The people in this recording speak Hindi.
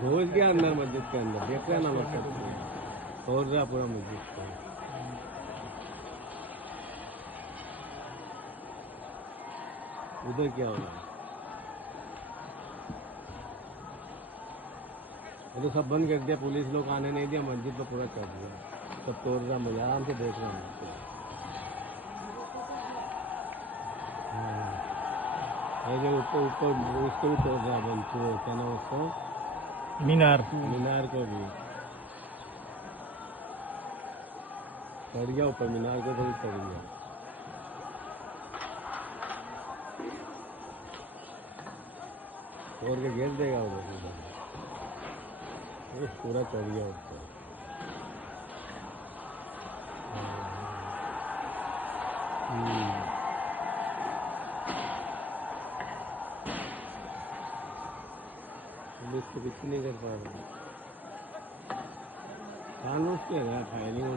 घुस गया अंदर मस्जिद के अंदर, देख रहे ना मतलब तोड़ रहा पूरा मस्जिद को। उधर क्या हो रहा है? वो तो सब बंद कर दिया, पुलिस लोग आने नहीं दिया, मस्जिद पर पूरा चढ़ दिया, सब तोड़ रहा, मुझे आराम से देख रहा हूँ। ये जो ऊपर ऊपर उसको भी तोड़ रहा है, क्या नाम उसको, मीनार। मीनार को भी चढ़ गया ऊपर, मीनार को भी चढ़ गया। तोड़ के घेर देगा उधर, पूरा चढ़ गया ऊपर। पुलिस को कुछ नहीं कर पा रहा, कानून क्या है, फायरिंग